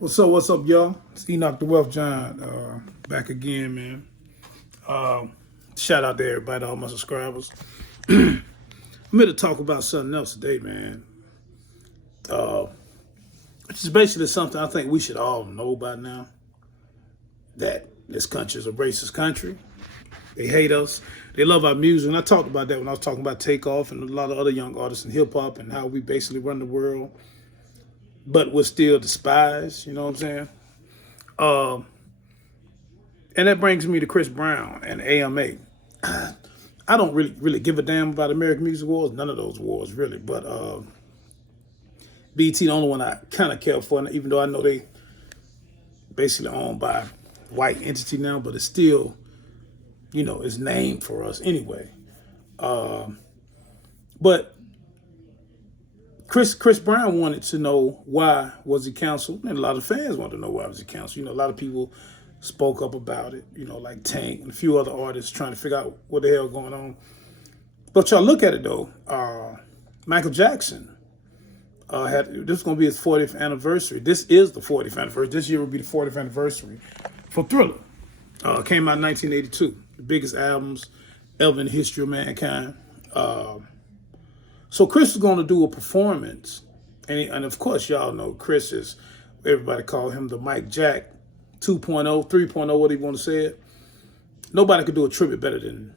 What's up, y'all? It's Enoch the Wealth Giant, back again, man. Shout out to everybody, all my subscribers. I'm here to talk about something else today, man. Which is basically something I think we should all know by now. That this country is a racist country. They hate us. They love our music. And I talked about that when I was talking about Takeoff and a lot of other young artists in hip hop and how we basically run the world. But we're still despised, you know what I'm saying? And that brings me to Chris Brown and AMA. I don't really give a damn about American Music Awards, none of those awards really, but BET the only one I kind of care for, even though I know they basically owned by white entity now, but it's still, it's named for us anyway. But Chris Brown wanted to know why was he canceled, and a lot of fans wanted to know why was he canceled. A lot of people spoke up about it, like Tank and a few other artists trying to figure out what the hell going on. But y'all look at it though. Michael Jackson this is going to be his 40th anniversary. This is the 40th anniversary. This year will be the 40th anniversary for Thriller. Came out in 1982. The biggest albums ever in the history of mankind. So Chris is going to do a performance. And of course, y'all know Chris is, everybody call him the Mike Jack 2.0, 3.0, what do you want to say it. Nobody could do a tribute better than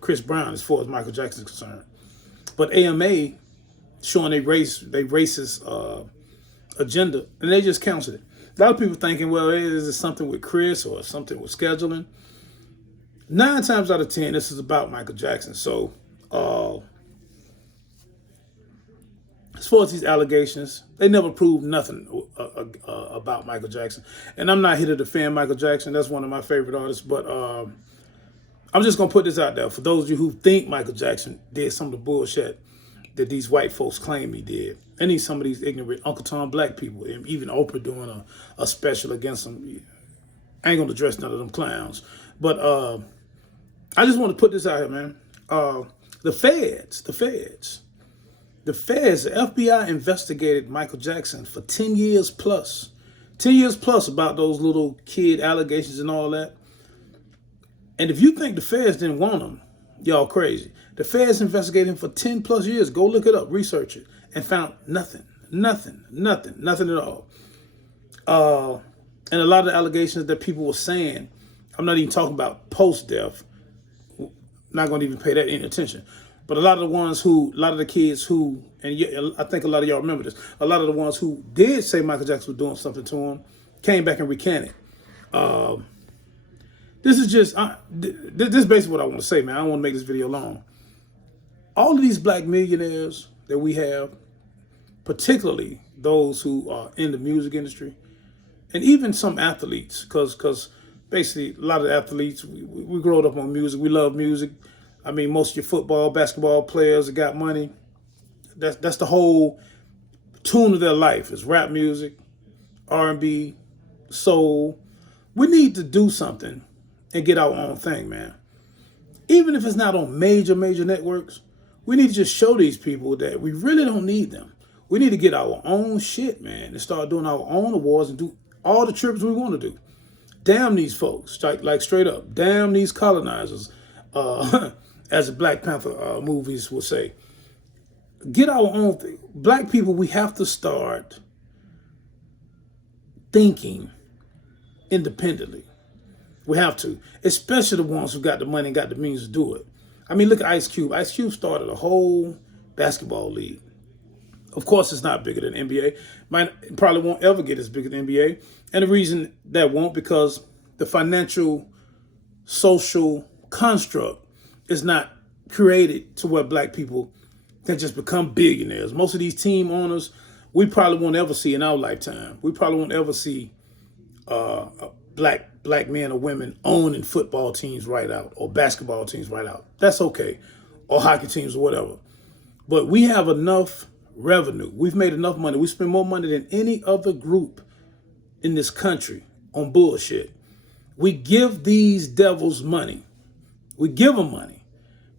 Chris Brown as far as Michael Jackson is concerned. But AMA showing they racist agenda, and they just canceled it. A lot of people thinking, well, is it something with Chris or something with scheduling? 9 times out of 10, this is about Michael Jackson. So as far as these allegations, they never proved nothing about Michael Jackson. And I'm not here to defend Michael Jackson. That's one of my favorite artists. But I'm just going to put this out there. For those of you who think Michael Jackson did some of the bullshit that these white folks claim he did, and some of these ignorant Uncle Tom black people, and even Oprah doing a special against them. I ain't going to address none of them clowns. But I just want to put this out here, man. The feds, the FBI investigated Michael Jackson for 10 years plus. 10 years plus about those little kid allegations and all that. And if you think the feds didn't want him, y'all crazy. The feds investigated him for 10 plus years. Go look it up, research it, and found nothing at all. And a lot of the allegations that people were saying, I'm not even talking about post-death, not going to even pay that any attention. But a lot of the kids who, and I think a lot of y'all remember this, a lot of the ones who did say Michael Jackson was doing something to him came back and recanted. This is just, this is basically what I want to say, man. I don't want to make this video long. All of these black millionaires that we have, particularly those who are in the music industry, and even some athletes, because basically a lot of the athletes, we grew up on music, we love music. I mean, most of your football, basketball players that got money, that's the whole tune of their life is rap music, R&B, soul. We need to do something and get our own thing, man. Even if it's not on major networks, we need to just show these people that we really don't need them. We need to get our own shit, man, and start doing our own awards and do all the trips we want to do. Damn these folks, like straight up. Damn these colonizers, as the Black Panther movies will say. Get our own thing. Black people, we have to start thinking independently. We have to, especially the ones who got the money and got the means to do it. I mean, look at Ice Cube. Ice Cube started a whole basketball league. Of course, it's not bigger than NBA. Probably won't ever get as big as NBA. And the reason that won't, because the financial, social construct is not created to where black people can just become billionaires. Most of these team owners, we probably won't ever see in our lifetime. We probably won't ever see black men or women owning football teams right out or basketball teams right out. That's okay. Or hockey teams or whatever. But we have enough revenue. We've made enough money. We spend more money than any other group in this country on bullshit. We give these devils money. We give them money.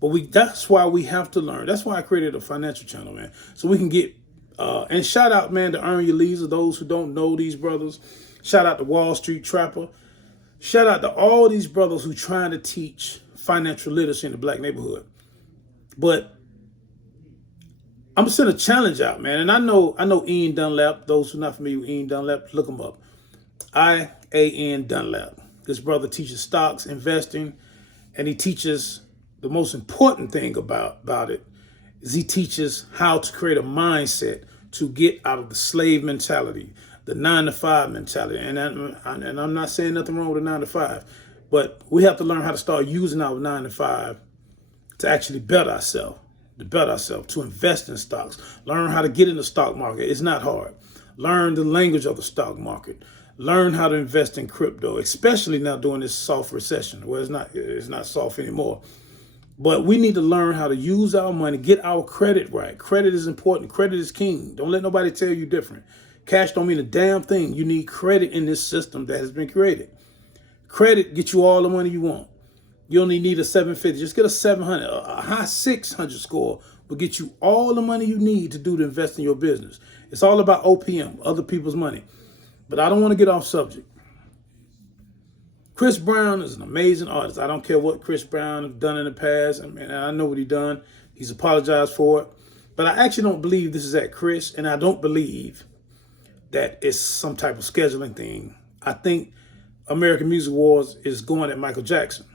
But that's why we have to learn. That's why I created a financial channel, man. So we can get And shout out, man, to Earn Your Leisure, those who don't know these brothers. Shout out to Wall Street Trapper. Shout out to all these brothers who trying to teach financial literacy in the black neighborhood. But I'm gonna send a challenge out, man. And I know Ian Dunlap. Those who are not familiar with Ian Dunlap, look him up. IAN Dunlap. This brother teaches stocks, investing, and he teaches the most important thing about it is he teaches how to create a mindset to get out of the slave mentality, the 9-to-5 mentality. And I'm not saying nothing wrong with the 9-to-5, but we have to learn how to start using our 9-to-5 to actually better ourselves, to invest in stocks, learn how to get in the stock market. It's not hard. Learn the language of the stock market. Learn how to invest in crypto, especially now during this soft recession, where it's not soft anymore. But we need to learn how to use our money, get our credit right. Credit is important. Credit is king. Don't let nobody tell you different. Cash don't mean a damn thing. You need credit in this system that has been created. Credit gets you all the money you want. You only need a 750. Just get a 700. A high 600 score will get you all the money you need to invest in your business. It's all about OPM, other people's money. But I don't want to get off subject. Chris Brown is an amazing artist. I don't care what Chris Brown has done in the past. I mean, I know what he's done. He's apologized for it. But I actually don't believe this is at Chris, and I don't believe that it's some type of scheduling thing. I think American Music Awards is going at Michael Jackson,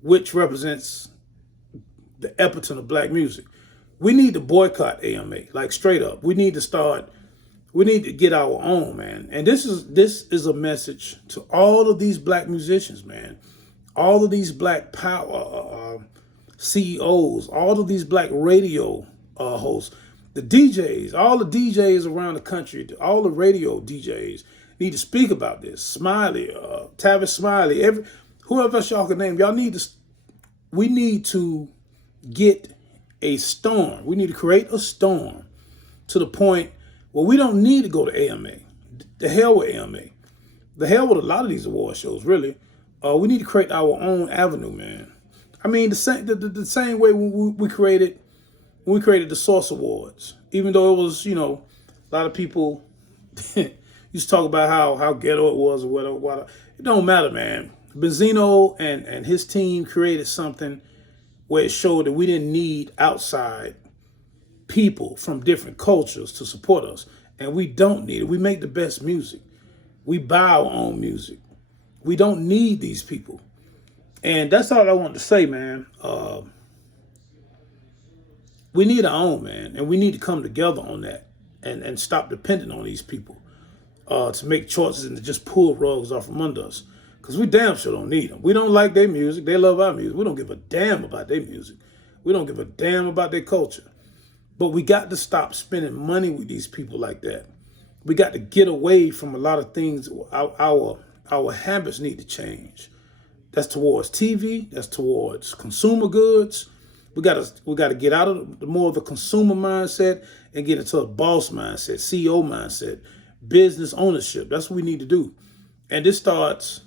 which represents the epitome of black music. We need to boycott AMA, like straight up. We need to get our own, man. And this is a message to all of these black musicians, man. All of these black power CEOs, all of these black radio hosts, the DJs, all the DJs around the country, all the radio DJs need to speak about this. Smiley, Tavis Smiley, whoever else y'all can name, we need to get a storm. We need to create a storm to the point where we don't need to go to AMA. The hell with AMA. The hell with a lot of these award shows, really. We need to create our own avenue, man. I mean, the same way when we created the Source Awards. Even though it was, a lot of people used to talk about how ghetto it was or whatever. It don't matter, man. Benzino and his team created something where it showed that we didn't need outside people from different cultures to support us. And we don't need it. We make the best music. We buy our own music. We don't need these people. And that's all I wanted to say, man. We need our own, man. And we need to come together on that and stop depending on these people to make choices and to just pull rugs off from under us. Because we damn sure don't need them. We don't like their music. They love our music. We don't give a damn about their music. We don't give a damn about their culture. But we got to stop spending money with these people like that. We got to get away from a lot of things. Our habits need to change. That's towards TV. That's towards consumer goods. We got to get out of more of the consumer mindset and get into a boss mindset, CEO mindset, business ownership. That's what we need to do. And this starts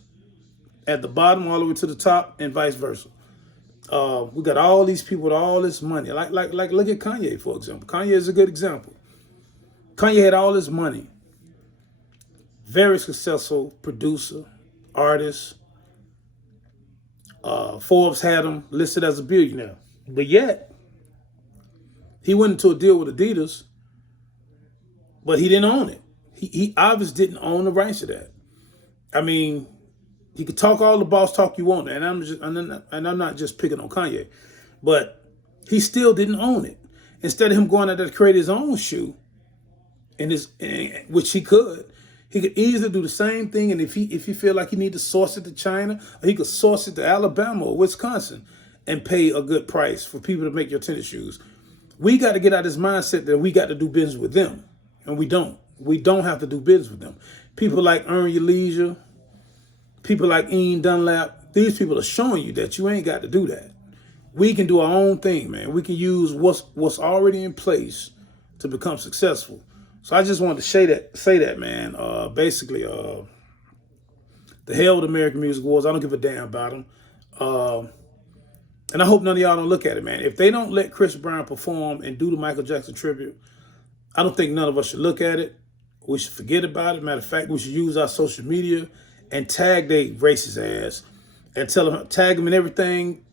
at the bottom all the way to the top and vice versa. We got all these people with all this money. Like look at Kanye, for example. Kanye is a good example. Kanye had all this money. Very successful producer, artist. Forbes had him listed as a billionaire. But yet, he went into a deal with Adidas, but he didn't own it. He obviously didn't own the rights to that. I mean, he could talk all the boss talk you want, and I'm not just picking on Kanye, but he still didn't own it. Instead of him going out there to create his own shoe, which he could easily do the same thing. And if he feel like he need to source it to China, or he could source it to Alabama or Wisconsin and pay a good price for people to make your tennis shoes. We got to get out of this mindset that we got to do business with them, and we don't. We don't have to do business with them. People like Earn Your Leisure, people like Ian Dunlap, these people are showing you that you ain't got to do that. We can do our own thing, man. We can use what's already in place to become successful. So I just wanted to say that, man. Basically, the hell with American Music Awards. I don't give a damn about them. And I hope none of y'all don't look at it, man. If they don't let Chris Brown perform and do the Michael Jackson tribute, I don't think none of us should look at it. We should forget about it. Matter of fact, we should use our social media and tag they racist ass and tell them, tag them in everything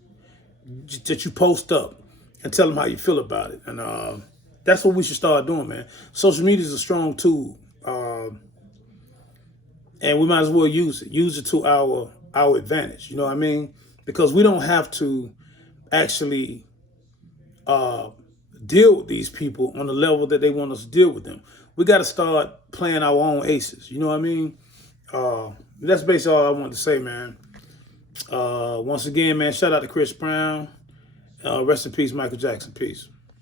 that you post up and tell them how you feel about it. And that's what we should start doing, man. Social media is a strong tool. And we might as well use it. Use it to our advantage. You know what I mean? Because we don't have to actually deal with these people on the level that they want us to deal with them. We got to start playing our own aces. You know what I mean? That's basically all I wanted to say, man. Once again, man, shout out to Chris Brown. Rest in peace, Michael Jackson. Peace.